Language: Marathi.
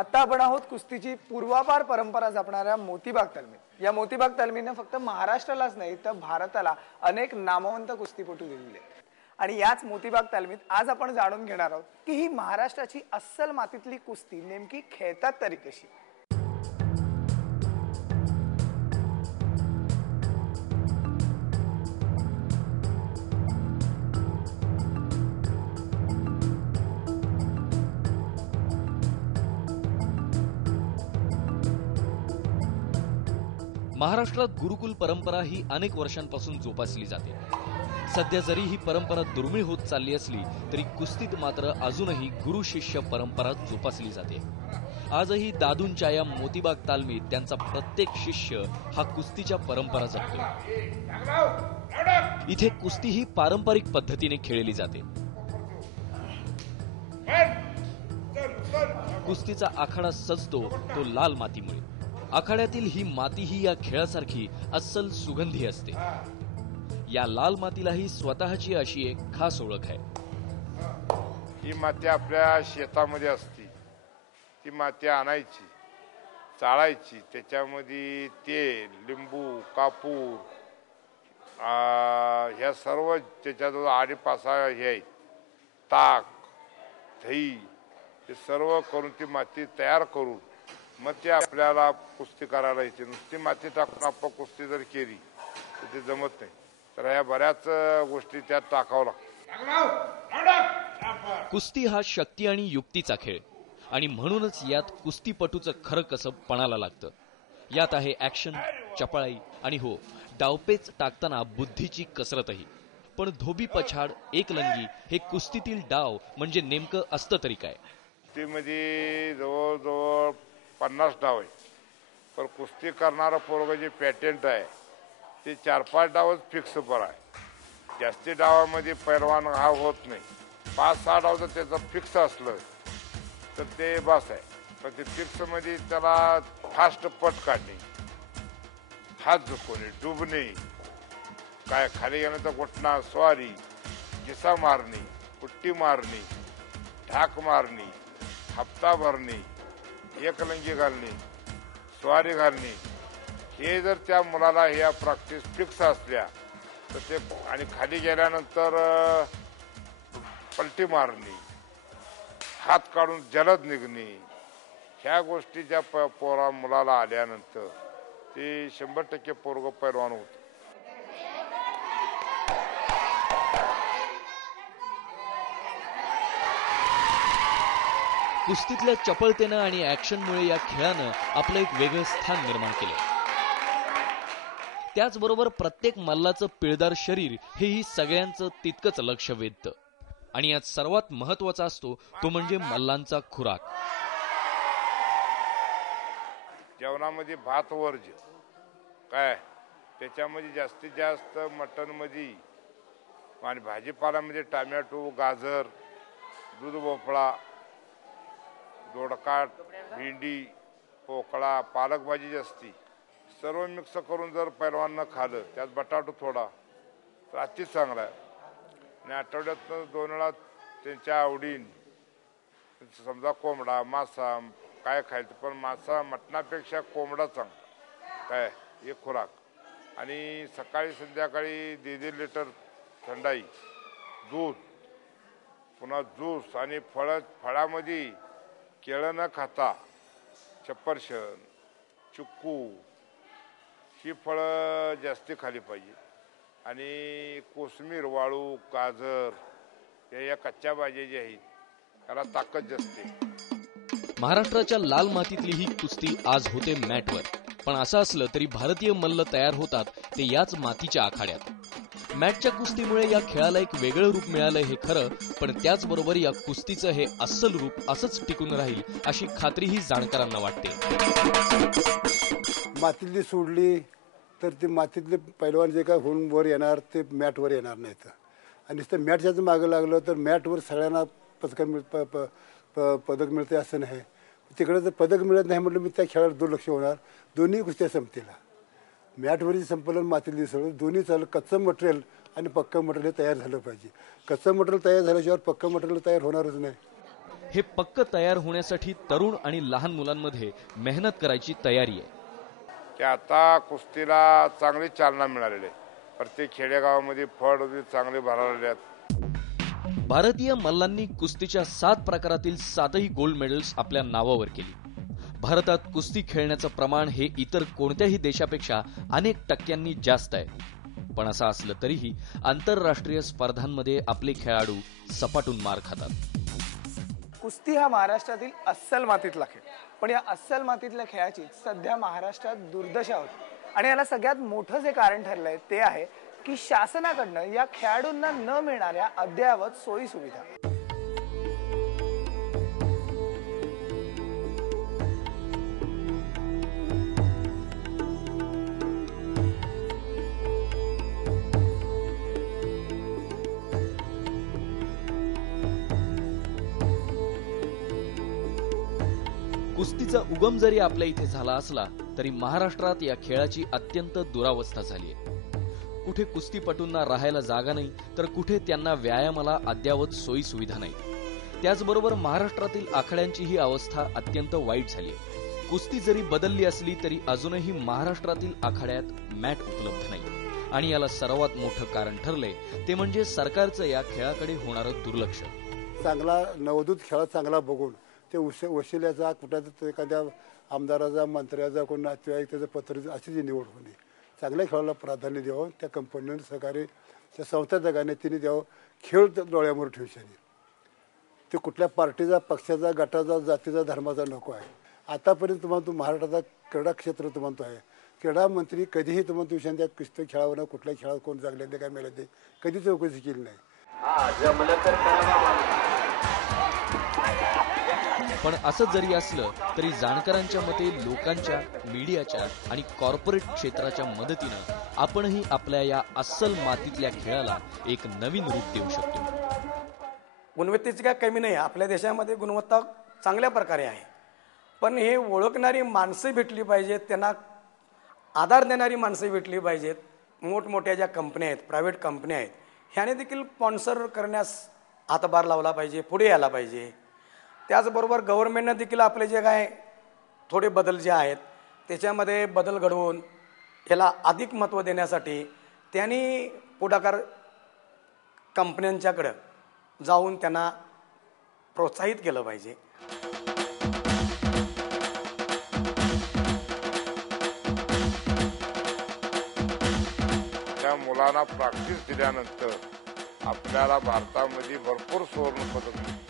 आता आपण आहोत कुस्तीची पूर्वापार परंपरा जपणाऱ्या मोतीबाग तालमीत। या मोतीबाग तालमीने फक्त महाराष्ट्रालाच नाही तर भारताला अनेक नामवंत कुस्तीपटू दिलेले आहेत। आणि याच मोतीबाग तालमीत आज आपण जाणून घेणार आहोत की ही महाराष्ट्राची अस्सल मातीतली कुस्ती नेमकी खेळतात तरी कशी। महाराष्ट्रात गुरुकुल परंपरा ही अनेक वर्षांपासून जोपासली जाते। सध्या जरी ही परंपरा दुर्मिळ होत चालली असली तरी कुस्तीत मात्र अजूनही गुरु शिष्य परंपरा जोपासली जाते। आजही दादूंच्या या मोतीबाग तालमीत त्यांचा प्रत्येक शिष्य हा कुस्तीच्या परंपरा जपतो। इथे कुस्ती ही पारंपरिक पद्धतीने खेळली जाते। कुस्तीचा आखाडा सजतो तो लाल मातीमुळे। आखाड्यातील ही माती ही या खेळासारखी अस्सल सुगंधी असते। या लाल मातीलाही स्वतःची अशी एक खास ओळख आहे। ही माती आपल्या शेतामध्ये असते। ती माती आणायची, चाळायची, त्याच्यामध्ये तेल, लिंबू, कापूर ह्या सर्व त्याच्याजवळ आणि पासा हे आहेत, ताक, दही, हे सर्व करून ती माती तयार करून मग ते आपल्याला कुस्ती करायला येते। नुसती माती टाकून आपण कुस्ती जर केली तर ते जमत नाही। तर ह्या बऱ्याच गोष्टी त्यात टाकावं लागतं। कुस्ती हा शक्ती आणि युक्तीचा खेळ आणि म्हणूनच यात कुस्तीपटूचं खरं कसं पणाला लागतं। यात आहे ऍक्शन, चपळाई आणि हो, डावपेच टाकताना बुद्धीची कसरतही। पण धोबी पछाड, एकलंगी हे कुस्तीतील डाव म्हणजे नेमकं असतं तरी काय? कुस्तीमध्ये जवळजवळ 50 डाव आहे, पण कुस्ती करणारा पोरगा जे पॅटेंट आहे ते 4-5 डावच फिक्स पर आहे। जास्ती डावामध्ये पैलवान हा होत नाही। 5-6 डाव जर त्याचं फिक्स असलं तर ते बस आहे। पण ते फिक्स मध्ये त्याला फास्ट पट काढणे, हात झुकवणे, डुबणे, काय खाली गेल्यानंतर घुटणा स्वारी, घिसा मारणे, पुट्टी मारणे, ढाक मारणे, हप्ता भरणे, एकलंगी घालणे, स्वारी घालणे, हे जर त्या मुलाला ह्या प्रॅक्टिस फिक्स असल्या तर ते आणि खाली गेल्यानंतर पलटी मारणे, हात काढून जलद निघणे, ह्या गोष्टी ज्या पोरा मुलाला आल्यानंतर ते 100% पोरग पैलवान होत। कुस्तीतल्या चपळतेनं आणि ऍक्शनमुळे या खेळानं आपलं एक वेगळं स्थान निर्माण केलं। त्याचबरोबर प्रत्येक मल्लाचं पिळदार शरीर हेही सगळ्यांचं तितकंच लक्ष वेधतं। आणि यात सर्वात महत्वाचा असतो तो म्हणजे मल्लांचा खुराक। जेवणामध्ये भात वर्ज्य काय, त्याच्यामध्ये जास्तीत जास्त मटन मध्ये आणि भाजीपाल्यामध्ये टोमॅटो, गाजर, दूध भोपळा, दोडका, भेंडी, पोकळा, पालक भाजी जास्ती सर्व मिक्स करून जर पैलवानं खाल्लं, त्यात बटाटो थोडा, तर अति चांगला आहे। आणि आठवड्यातनं 2 वेळा त्यांच्या आवडीने समजा कोंबडा, मासा काय खायचं, पण मासा मटणापेक्षा कोंबडा चांगला काय हे खुराक। आणि सकाळी संध्याकाळी 1.5 लिटर थंडाई, दूध, पुन्हा ज्यूस आणि फळामध्ये केळं न खाता सफरचंद, चिक्कू ही फळं जास्ती खाली पाहिजे। आणि कोथिंबीर, वाळू, गाजर या कच्च्या भाज्या ज्या आहेत त्याला ताकद जास्त आहे। महाराष्ट्राच्या लाल मातीतली ही कुस्ती आज होते मॅटवर। पण असं असलं तरी भारतीय मल्ल तयार होतात ते याच मातीच्या आखाड्यात। मॅटच्या कुस्तीमुळे या खेळाला एक वेगळं रूप मिळालंय हे खरं, पण त्याचबरोबर या कुस्तीचं हे अस्सल रूप असंच टिकून राहील अशी खात्रीही जाणकारांना वाटते। मातीतली सोडली तर ते मातीतले पैलवान जे काय होऊन वर येणार ते मॅटवर येणार नाहीत। आणि नुसतं मॅटच्याच मागं लागलं तर मॅटवर सगळ्यांना पदक मिळते असं नाही। तिकडे जर पदक मिळत नाही म्हटलं मी त्या खेळावर दुर्लक्ष होणार। दोन्ही कुस्त्या संपतील। मॅटवरची संपलन, मातीतली सोडून दोन्ही चालू कच्चं मटेरियल आणि पक्कं मटेरियल तयार झालं पाहिजे। कच्चं मटेरियल तयार झाल्याशिवाय पक्कं मटेरियल तयार होणारच नाही। हे पक्क तयार होण्यासाठी तरुण आणि लहान मुलांमध्ये मेहनत करायची तयारी आहे. की आता कुस्तीला चांगली चालना मिळालेली आहे. प्रत्येक खेडेगावामध्ये फळ चांगले भरालेले आहेत. भारतीय मल्लांनी कुस्तीच्या 7 प्रकारातील 7ही गोल्ड मेडल्स आपल्या नावावर केली. भारतात कुस्ती खेळण्याचं प्रमाण हे इतर कोणत्याही देशापेक्षा अनेक टक्क्यांनी जास्त आहे. पण असं असलं तरीही आंतरराष्ट्रीय स्पर्धांमध्ये आपले खेळाडू सपाटून मार खातात. कुस्ती हा महाराष्ट्रातील अस्सल मातीतला खेळ, पण या अस्सल मातीतल्या खेळाची सध्या महाराष्ट्रात दुर्दशा होती. आणि याला सगळ्यात मोठं जे कारण ठरलंय ते आहे की शासनाकडनं या खेळाडूंना न मिळणाऱ्या अद्ययावत सोयी सुविधा. कुस्तीचा उगम जरी आपल्या इथे झाला असला तरी महाराष्ट्रात या खेळाची अत्यंत दुरावस्था झाली आहे. कुठे कुस्तीपटूंना राहायला जागा नाही, तर कुठे त्यांना व्यायामाला अद्यावत सोयी सुविधा नाही. त्याचबरोबर महाराष्ट्रातील आखाड्यांची ही अवस्था अत्यंत वाईट झाली आहे. कुस्ती जरी बदलली असली तरी अजूनही महाराष्ट्रातील आखाड्यात मॅट उपलब्ध नाही. आणि याला सर्वात मोठं कारण ठरलंय ते म्हणजे सरकारचं या खेळाकडे होणारं दुर्लक्ष. चांगला नवदूत खेळ चांगला बघून ते वशिल्याचा कुठल्या एखाद्या आमदाराचा मंत्र्याचा कोण नातेवाईक त्याचं पत्र अशी जी निवड होणे. चांगल्या खेळाला प्राधान्य द्यावं. त्या कंपनीनं सहकारी त्या संस्था जगाने तिने द्यावं. खेळ डोळ्यामोर ठेवशाने ते कुठल्या पार्टीचा पक्षाचा गटाचा जातीचा धर्माचा नको आहे. आतापर्यंत तुम्हाला तू महाराष्ट्राचा क्रीडा क्षेत्र तुम्हाला आहे. क्रीडा मंत्री कधीही तुम्हाला तुझ्या त्या कुस्ती खेळावर कुठल्या खेळात कोण जागले ते काय मिळाले ते कधी चौकशी केली नाही. पण असं जरी असलं तरी जाणकारांच्या मते लोकांच्या, मीडियाच्या आणि कॉर्पोरेट क्षेत्राच्या मदतीनं आपणही आपल्या या अस्सल मातीतल्या खेळाला एक नवीन रूप देऊ शकतो. गुणवत्तेची काय कमी नाही. आपल्या देशामध्ये गुणवत्ता चांगल्या प्रकारे आहे. पण हे ओळखणारी माणसं भेटली पाहिजेत, त्यांना आधार देणारी माणसं भेटली पाहिजेत. मोठमोठ्या ज्या कंपन्या आहेत, प्रायव्हेट कंपन्या आहेत, ह्याने देखील स्पॉन्सर करण्यास हातभार लावला पाहिजे, पुढे यायला पाहिजे. त्याचबरोबर गव्हर्नमेंटनं देखील आपले जे काय थोडे बदल जे आहेत त्याच्यामध्ये बदल घडवून याला अधिक महत्त्व देण्यासाठी त्यांनी पुढाकार कंपन्यांच्याकडं जाऊन त्यांना प्रोत्साहित केलं पाहिजे. त्या मुलांना प्रॅक्टिस दिल्यानंतर आपल्याला भारतामध्ये भरपूर सुवर्ण पदक